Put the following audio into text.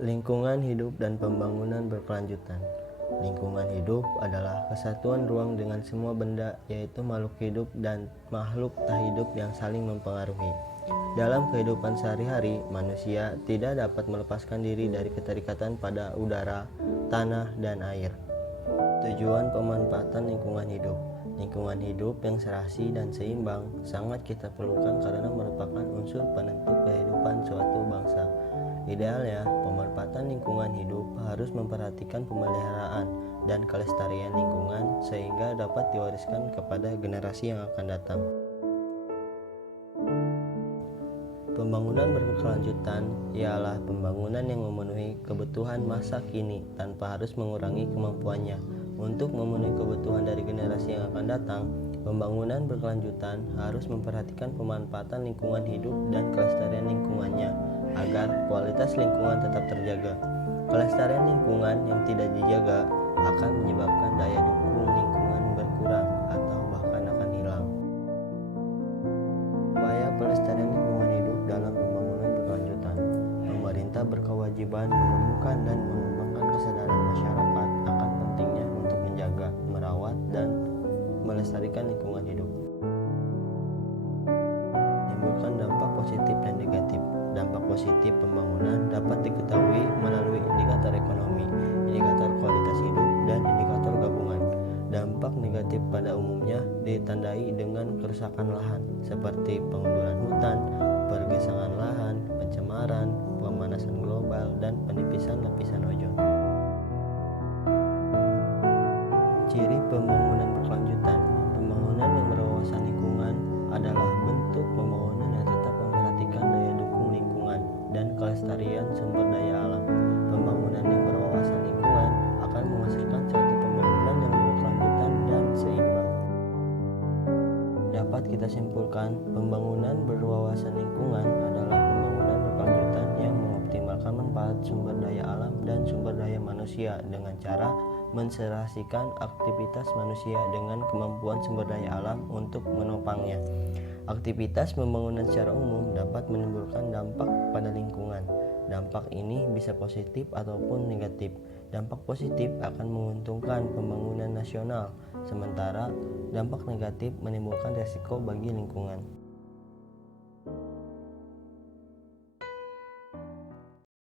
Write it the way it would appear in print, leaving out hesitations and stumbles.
Lingkungan hidup dan pembangunan berkelanjutan. Lingkungan hidup adalah kesatuan ruang dengan semua benda, yaitu makhluk hidup dan makhluk tak hidup yang saling mempengaruhi. Dalam kehidupan sehari-hari, manusia tidak dapat melepaskan diri dari keterikatan pada udara, tanah, dan air. Tujuan pemanfaatan lingkungan hidup. Lingkungan hidup yang serasi dan seimbang sangat kita perlukan karena merupakan unsur penentu kehidupan suatu bangsa. Idealnya, pemanfaatan lingkungan hidup harus memperhatikan pemeliharaan dan kelestarian lingkungan sehingga dapat diwariskan kepada generasi yang akan datang. Pembangunan berkelanjutan ialah pembangunan yang memenuhi kebutuhan masa kini tanpa harus mengurangi kemampuannya. Untuk memenuhi kebutuhan dari generasi yang akan datang, pembangunan berkelanjutan harus memperhatikan pemanfaatan lingkungan hidup dan kelestarian lingkungannya agar kualitas lingkungan tetap terjaga. Kelestarian lingkungan yang tidak dijaga akan menyebabkan daya dukung lingkungan berkurang atau bahkan akan hilang. Upaya pelestarian lingkungan hidup dalam pembangunan berkelanjutan. Pemerintah berkewajiban menemukan dan mengembangkan kesadaran masyarakat akan pentingnya untuk menjaga, merawat, dan melestarikan lingkungan hidup. Menimbulkan dampak positif dan negatif. Dampak positif pembangunan dapat diketahui melalui indikator ekonomi, indikator kualitas hidup, dan indikator gabungan. Dampak negatif pada umumnya ditandai dengan kerusakan lahan, seperti pengunduran hutan, pergeseran lahan, pencemaran, pemanasan global, dan penipisan lapisan ozon. Ciri pembangunan berkelanjutan. Pembangunan yang berwawasan lingkungan adalah bentuk pembangunan yang tetap memperhatikan daya dukung lingkungan dan kelestarian sumber daya alam. Pembangunan yang berwawasan lingkungan akan menghasilkan suatu pembangunan yang berkelanjutan dan seimbang. Dapat kita simpulkan, pembangunan berwawasan lingkungan adalah pembangunan berkelanjutan yang mengoptimalkan manfaat sumber daya alam dan sumber daya manusia dengan cara menserasikan aktivitas manusia dengan kemampuan sumber daya alam untuk menopangnya. Aktivitas pembangunan secara umum dapat menimbulkan dampak pada lingkungan. Dampak ini bisa positif ataupun negatif. Dampak positif akan menguntungkan pembangunan nasional, sementara dampak negatif menimbulkan risiko bagi lingkungan.